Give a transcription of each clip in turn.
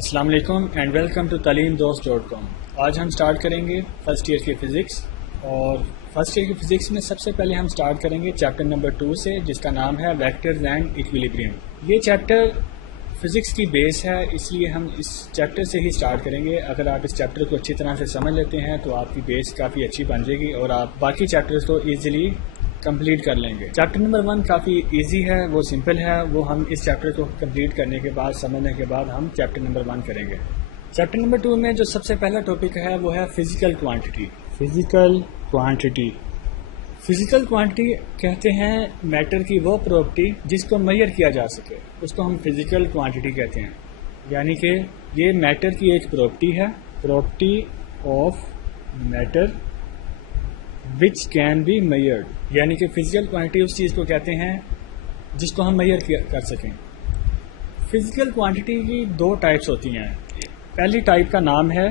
السلام علیکم and welcome to talimdost.com۔ آج ہم سٹارٹ کریں گے فرسٹ ایئر کی فزکس، اور فرسٹ ایئر کی فزکس میں سب سے پہلے ہم سٹارٹ کریں گے چیپٹر نمبر 2 سے، جس کا نام ہے ویکٹرز اینڈ ایکویلیبریم۔ یہ چیپٹر فزکس کی بیس ہے، اس لیے ہم اس چیپٹر سے ہی سٹارٹ کریں گے۔ اگر آپ اس چیپٹر کو اچھی طرح سے سمجھ لیتے ہیں تو آپ کی بیس کافی اچھی بن جائے گی اور آپ باقی چیپٹرز کو ایزیلی کمپلیٹ کر لیں گے۔ چیپٹر نمبر 1 کافی ایزی ہے، وہ سمپل ہے، وہ ہم اس چیپٹر کو کمپلیٹ کرنے کے بعد سمجھنے کے بعد ہم چیپٹر نمبر 1 کریں گے۔ چیپٹر نمبر 2 میں جو سب سے پہلا ٹاپک ہے وہ ہے physical quantity. Physical quantity, physical quantity کہتے ہیں میٹر کی وہ پراپرٹی جس کو میئر کیا جا سکے، اس کو ہم فزیکل کوانٹٹی کہتے ہیں۔ یعنی کہ یہ میٹر کی ایک پراپرٹی ہے، property of matter which can be measured. یعنی کہ فزیکل کوانٹٹی اس چیز کو کہتے ہیں جس کو ہم میئر کر سکیں۔ فزیکل کوانٹٹی کی 2 ٹائپس ہوتی ہیں۔ پہلی ٹائپ کا نام ہے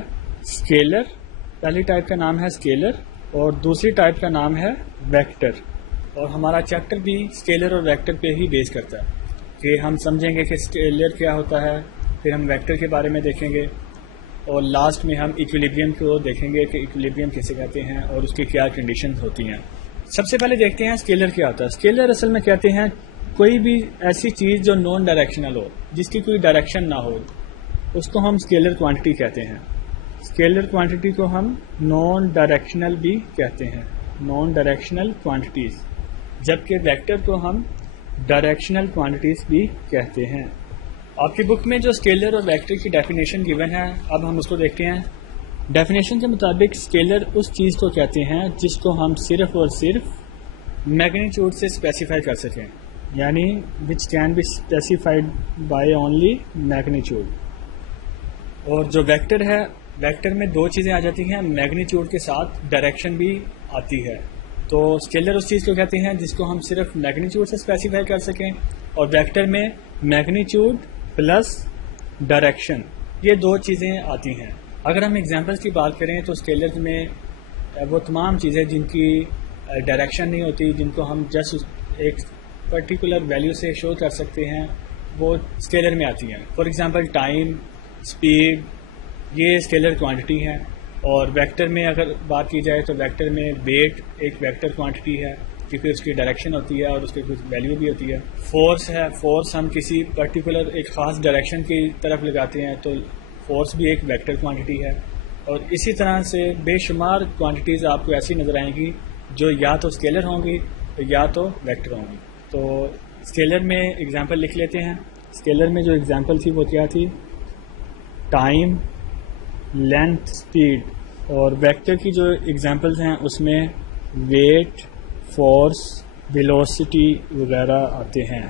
اسکیلر، اور دوسری ٹائپ کا نام ہے ویکٹر۔ اور ہمارا چیپٹر بھی اسکیلر اور ویکٹر پہ ہی بیس کرتا ہے کہ ہم سمجھیں گے کہ اسکیلر کیا ہوتا ہے، پھر ہم ویکٹر کے بارے میں دیکھیں گے، اور لاسٹ میں ہم ایکویلیبریم کو دیکھیں گے کہ ایکویلیبریم کیسے کہتے ہیں اور اس کی کیا کنڈیشنز ہوتی ہیں۔ سب سے پہلے دیکھتے ہیں اسکیلر کیا ہوتا ہے۔ اسکیلر اصل میں کہتے ہیں کوئی بھی ایسی چیز جو نان ڈائریکشنل ہو، جس کی کوئی ڈائریکشن نہ ہو، اس کو ہم اسکیلر کوانٹٹی کہتے ہیں۔ اسکیلر کوانٹٹی کو ہم نان ڈائریکشنل بھی کہتے ہیں، نان ڈائریکشنل کوانٹٹیز، جبکہ ویکٹر کو ہم ڈائریکشنل کوانٹٹیز بھی کہتے ہیں۔ آپ کی بک میں جو اسکیلر اور ویکٹر کی ڈیفینیشن گیون ہے، اب ہم اس کو دیکھتے ہیں۔ ڈیفینیشن کے مطابق اسکیلر اس چیز کو کہتے ہیں جس کو ہم صرف اور صرف میگنیچیوڈ سے اسپیسیفائی کر سکیں، یعنی which can be specified by only magnitude. اور جو ویکٹر ہے، ویکٹر میں 2 چیزیں آ جاتی ہیں، میگنیچیوڈ کے ساتھ ڈائریکشن بھی آتی ہے۔ تو اسکیلر اس چیز کو کہتے ہیں جس کو ہم صرف میگنیچیوڈ سے اسپیسیفائی کر سکیں، اور ویکٹر میں میگنیچیوڈ پلس ڈائریکشن، یہ 2 چیزیں آتی ہیں۔ اگر ہم ایگزامپلس کی بات کریں تو اسکیلرز میں وہ تمام چیزیں جن کی ڈائریکشن نہیں ہوتی، جن کو ہم جسٹ ایک پرٹیکولر ویلیو سے شو کر سکتے ہیں، وہ اسکیلر میں آتی ہیں۔ فار ایگزامپل ٹائم، اسپیڈ، یہ اسکیلر کوانٹٹی ہیں۔ اور ویکٹر میں اگر بات کی جائے تو ویکٹر میں ویٹ ایک ویکٹر کوانٹٹی ہے، کیونکہ اس کی ڈائریکشن ہوتی ہے اور اس کی کچھ ویلیو بھی ہوتی ہے۔ فورس ہے، فورس ہم کسی پرٹیکولر ایک خاص ڈائریکشن کی طرف لگاتے ہیں تو فورس بھی ایک ویکٹر کوانٹٹی ہے۔ اور اسی طرح سے بے شمار کوانٹٹیز آپ کو ایسی نظر آئیں گی جو یا تو اسکیلر ہوں گی یا تو ویکٹر ہوں گی۔ تو اسکیلر میں ایگزامپل لکھ لیتے ہیں۔ اسکیلر میں جو ایگزامپل تھی وہ کیا تھی؟ Time, length, speed. اور ویکٹر کی جو ایگزامپلز ہیں اس میں ویٹ، فورس، ویلوسٹی وغیرہ آتے ہیں۔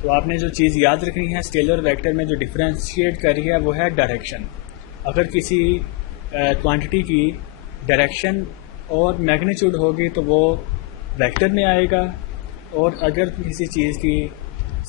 تو آپ نے جو چیز یاد رکھنی ہے اسکیلر اور ویکٹر میں جو ڈفرینشیٹ کر رہی ہے وہ ہے ڈائریکشن۔ اگر کسی کوانٹٹی کی ڈائریکشن اور میگنیچیوڈ ہوگی تو وہ ویکٹر میں آئے گا، اور اگر کسی چیز کی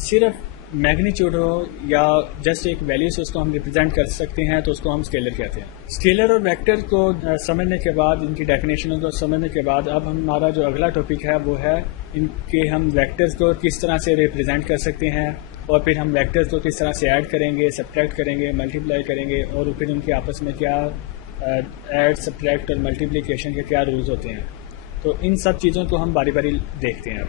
صرف میگنیچیوڈ ہو یا جسٹ ایک ویلیو سے اس کو ہم ریپرزینٹ کر سکتے ہیں تو اس کو ہم اسکیلر کہتے ہیں۔ اسکیلر اور ویکٹر کو سمجھنے کے بعد، ان کی ڈیفینیشن کو سمجھنے کے بعد، اب ہمارا جو اگلا ٹاپک ہے وہ ہے ان کے ہم ویکٹرز کو کس طرح سے ریپرزینٹ کر سکتے ہیں، اور پھر ہم ویکٹرز کو کس طرح سے ایڈ کریں گے، سبٹریکٹ کریں گے، ملٹیپلائی کریں گے، اور پھر ان کے آپس میں کیا ایڈ، سبٹریکٹ اور ملٹیپلیکیشن کے کیا رولز ہوتے ہیں۔ تو ان سب چیزوں کو ہم باری باری دیکھتے ہیں۔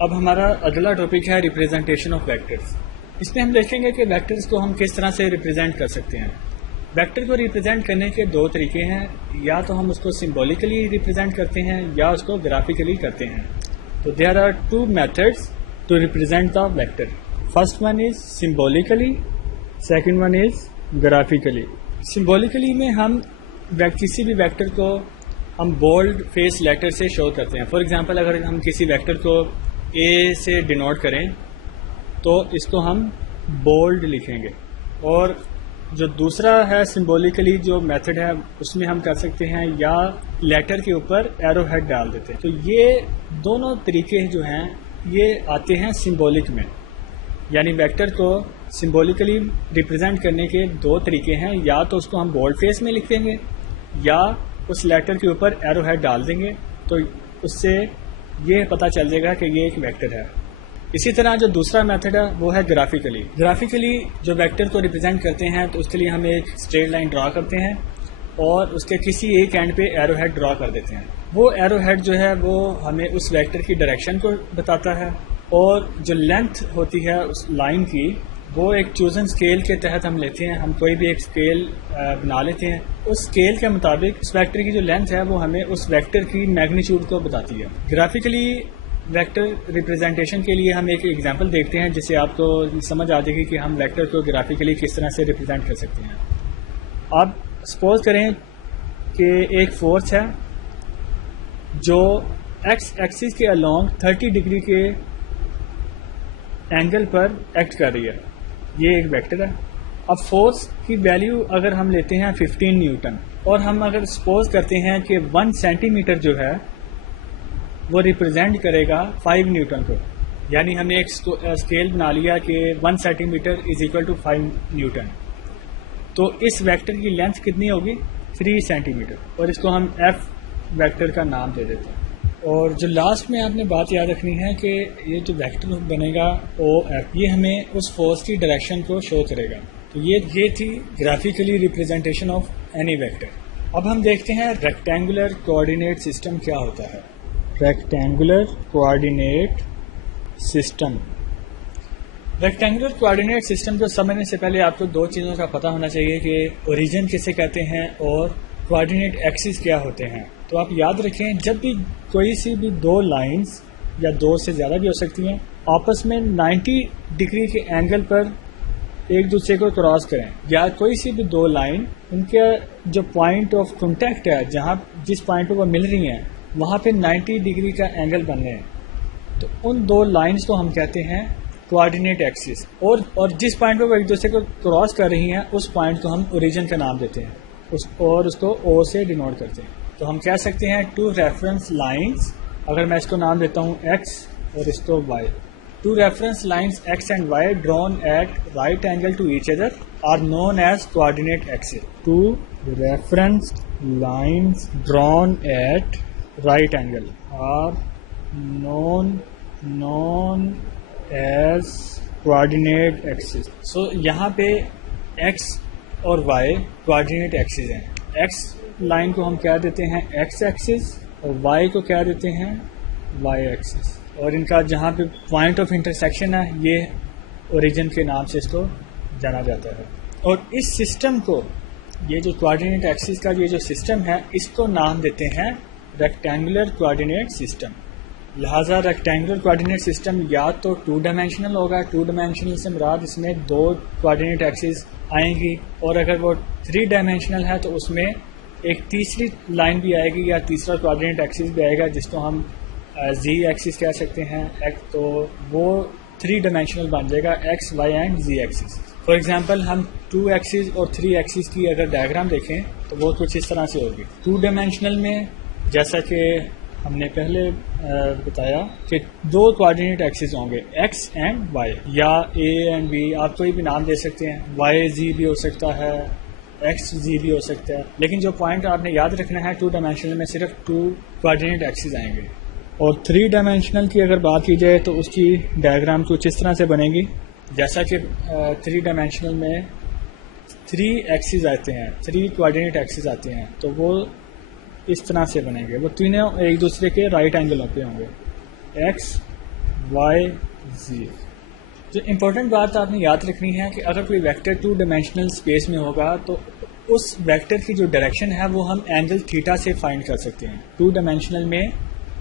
اب ہمارا اگلا ٹاپک ہے ریپرزینٹیشن آف ویکٹرز۔ اس میں ہم دیکھیں گے کہ ویکٹرز کو ہم کس طرح سے ریپرزینٹ کر سکتے ہیں۔ ویکٹر کو ریپرزینٹ کرنے کے 2 طریقے ہیں، یا تو ہم اس کو سمبولیکلی ریپرزینٹ کرتے ہیں یا اس کو گرافیکلی کرتے ہیں۔ تو there are 2 methods to represent the vector. First one is symbolically, second one is graphically. Symbolically میں ہم کسی بھی ویکٹر کو ہم بولڈ فیس لیٹر سے شو کرتے ہیں۔ فار ایگزامپل اگر ہم کسی ویکٹر کو اے سے ڈینوٹ کریں تو اس کو ہم بولڈ لکھیں گے، اور جو دوسرا ہے سمبولیکلی جو میتھڈ ہے اس میں ہم کر سکتے ہیں یا لیٹر کے اوپر ایرو ہیڈ ڈال دیتے ہیں۔ تو یہ دونوں طریقے جو ہیں یہ آتے ہیں سمبولک میں، یعنی ویکٹر کو سمبولیکلی ریپرزینٹ کرنے کے 2 طریقے ہیں، یا تو اس کو ہم بولڈ فیس میں لکھ دیں گے یا اس لیٹر کے اوپر ایرو ہیڈ ڈال دیں گے، تو اس سے یہ پتہ چل جائے گا کہ یہ ایک ویکٹر ہے۔ اسی طرح جو دوسرا میتھڈ ہے وہ ہے گرافیکلی جو ویکٹر کو ریپرزینٹ کرتے ہیں تو اس کے لیے ہم ایک اسٹریٹ لائن ڈرا کرتے ہیں اور اس کے کسی ایک اینڈ پہ ایرو ہیڈ ڈرا کر دیتے ہیں. وہ ایرو ہیڈ جو ہے وہ ہمیں اس ویکٹر کی ڈائریکشن کو بتاتا ہے اور جو لینتھ ہوتی ہے اس لائن کی وہ ایک چوزن اسکیل کے تحت ہم لیتے ہیں. ہم کوئی بھی ایک اسکیل بنا لیتے ہیں, اس اسکیل کے مطابق اس ویکٹر کی جو لینتھ ہے وہ ہمیں اس ویکٹر کی میگنیچیوڈ کو بتاتی ہے. گرافیکلی ویکٹر ریپرزینٹیشن کے لیے ہم ایک ایگزامپل دیکھتے ہیں جس سے آپ کو سمجھ آ جائے گی کہ ہم ویکٹر کو گرافیکلی کس طرح سے ریپرزینٹ کر سکتے ہیں. آپ سپوز کریں کہ ایک فورس ہے جو ایکس ایکسس کے الانگ 30 ڈگری کے اینگل پر ایکٹ کر رہی ہے. یہ ایک ویکٹر ہے. اب فورس کی ویلیو اگر ہم لیتے ہیں 15 نیوٹن اور ہم اگر سپوز کرتے ہیں کہ 1 سینٹی میٹر جو ہے وہ ریپرزینٹ کرے گا 5 نیوٹن کو, یعنی ہم نے ایک اسکیل بنا لیا کہ 1 centimetre is equal to 5 newton, تو اس ویکٹر کی لینتھ کتنی ہوگی 3 سینٹی میٹر, اور اس کو ہم ایف ویکٹر کا نام دے دیتے ہیں. اور جو لاسٹ میں آپ نے بات یاد رکھنی ہے کہ یہ جو ویکٹر بنے گا او ایف, یہ ہمیں اس فورس کی ڈائریکشن کو شو کرے گا. تو یہ تھی graphically representation of any vector. اب ہم دیکھتے ہیں ریکٹینگولر کوآرڈینیٹ سسٹم کیا ہوتا ہے. Rectangular coordinate system. Rectangular coordinate system کو سمجھنے سے پہلے آپ کو دو چیزوں کا پتہ ہونا چاہیے کہ اوریجن کسے کہتے ہیں اور کوآرڈینیٹ ایکسس کیا ہوتے ہیں. تو آپ یاد رکھیں جب بھی کوئی سی بھی دو لائنز یا دو سے زیادہ بھی ہو سکتی ہیں آپس میں 90 ڈگری کے اینگل پر ایک دوسرے کو کراس کریں, یا کوئی سی بھی دو لائن ان کے جو پوائنٹ آف کانٹیکٹ ہے جس پوائنٹ پہ وہ مل رہی ہیں وہاں پہ 90 ڈگری کا اینگل بن رہے ہیں, تو ان دو لائنز کو ہم کہتے ہیں کوآرڈینیٹ ایکسس. اور جس پوائنٹ پہ وہ ایک دوسرے کو کراس کر رہی ہیں اس پوائنٹ کو ہم اوریجن کا نام دیتے ہیں اور اس کو او سے ڈینوٹ کرتے ہیں. تو ہم کہہ سکتے ہیں ٹو ریفرنس لائنز, اگر میں اس کو نام دیتا ہوں ایکس اور اس کو Y, two reference lines X and Y drawn at right angle to each other are known as coordinate axes. Two reference lines drawn at right angle are known as coordinate axes. So یہاں پہ X اور Y coordinate axes ہیں. X line کو ہم کہہ دیتے ہیں x Axis اور وائی کو کہہ دیتے ہیں وائی ایکسس, اور ان کا جہاں پہ پوائنٹ آف انٹرسیکشن ہے یہ اوریجن کے نام سے اس کو جانا جاتا ہے. اور اس سسٹم کو, یہ جو کوآرڈینیٹ ایکسس کا یہ جو سسٹم ہے اس کو نام دیتے ہیں ریکٹینگولر کوآرڈینیٹ سسٹم. لہٰذا ریکٹینگولر کوآرڈینیٹ سسٹم یا تو 2 ڈائمینشنل ہوگا, 2 ڈائمینشنل سے مراد اس میں 2 کوآرڈینیٹ ایکسس آئیں گی, اور اگر وہ 3 ڈائمینشنل ہے تو اس میں ایک تیسری لائن بھی آئے گی یا تیسرا کوآرڈینیٹ ایکسس بھی آئے گا جس کو ہم زی ایکسس کہہ سکتے ہیں. تو وہ 3 ڈائمینشنل بن جائے گا X Y and Z axes. For example ہم 2 ایکسس اور 3 ایکسس کی اگر ڈائیگرام دیکھیں تو وہ کچھ اس طرح سے ہوگی. 2 ڈائمینشنل میں جیسا کہ ہم نے پہلے بتایا کہ 2 کوآرڈینیٹ ایکسس ہوں گے ایکس اینڈ وائی, یا اے اینڈ بی, آپ کوئی بھی نام دے سکتے ہیں. وائی زی بھی ہو سکتا ہے, ایکس زی بھی ہو سکتا ہے, لیکن جو پوائنٹ آپ نے یاد رکھنا ہے 2 ڈائمینشنل میں صرف 2 کوآرڈینیٹ ایکسس آئیں گے. اور 3 ڈائمینشنل کی اگر بات کی جائے تو اس کی ڈائیگرام کچھ اس طرح سے بنے گی جیسا کہ 3 ڈائمینشنل میں 3 ایکسس آتے ہیں, 3 کوآرڈینیٹ ایکسس آتے ہیں, تو وہ اس طرح سے بنیں گے. وہ تینوں ایک دوسرے کے رائٹ اینگلوں پہ ہوں گے, ایکس وائی زی. جو امپورٹنٹ بات آپ نے یاد رکھنی ہے کہ اگر کوئی ویکٹر 2 ڈائمینشنل اسپیس میں ہوگا تو اس ویکٹر کی جو ڈائریکشن ہے وہ ہم اینگل تھیٹا سے فائنڈ کر سکتے ہیں, 2 ڈائمینشنل میں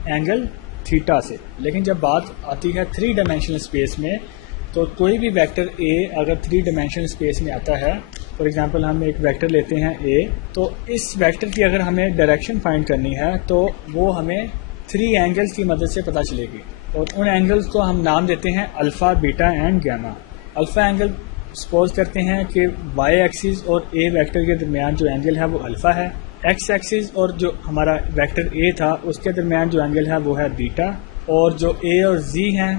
اینگل تھیٹا سے. لیکن جب بات آتی ہے 3 ڈائمینشنل اسپیس میں تو کوئی بھی ویکٹر اے اگر 3 ڈائمینشنل اسپیس میں آتا ہے, فار ایگزامپل ہم ایک ویکٹر لیتے ہیں اے, تو اس ویکٹر کی اگر ہمیں ڈائریکشن فائنڈ کرنی ہے تو وہ ہمیں 3 اینگلز کی مدد سے پتہ چلے گی, اور ان اینگلز کو ہم نام دیتے ہیں alpha, beta and گیما. Alpha angle suppose کرتے ہیں کہ وائی ایکسس اور اے ویکٹر کے درمیان جو اینگل ہے وہ الفا ہے, ایکس ایکسس اور جو ہمارا ویکٹر اے تھا اس کے درمیان جو اینگل ہے وہ ہے بیٹا, اور جو اے اور زی ہیں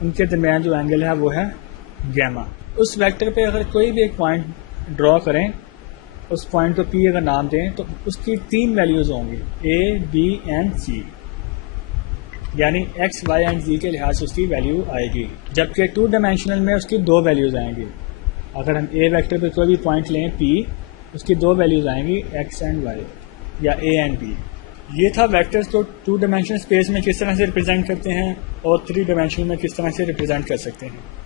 ان کے درمیان جو اینگل ہے وہ ہے گیما. اس ویکٹر پہ اگر کوئی بھی ایک پوائنٹ ڈرا کریں, اس پوائنٹ کو پی اگر نام دیں تو اس کی 3 ویلیوز ہوں گی, اے بی اینڈ سی. یعنی ایکس وائی اینڈ زی کے لحاظ سے اس کی ویلیو آئے گی، جبکہ 2 ڈائمینشنل میں اس کی 2 ویلیوز آئیں گی. اگر ہم اے ویکٹر پہ کوئی بھی پوائنٹ لیں پی، اس کی 2 ویلیوز آئیں گی ایکس اینڈ وائی یا اے اینڈ بی. یہ تھا ویکٹرز کو 2 ڈائمینشنل اسپیس میں کس طرح سے ریپرزینٹ کرتے ہیں اور 3 ڈائمینشنل میں کس طرح سے ریپرزینٹ کر سکتے ہیں.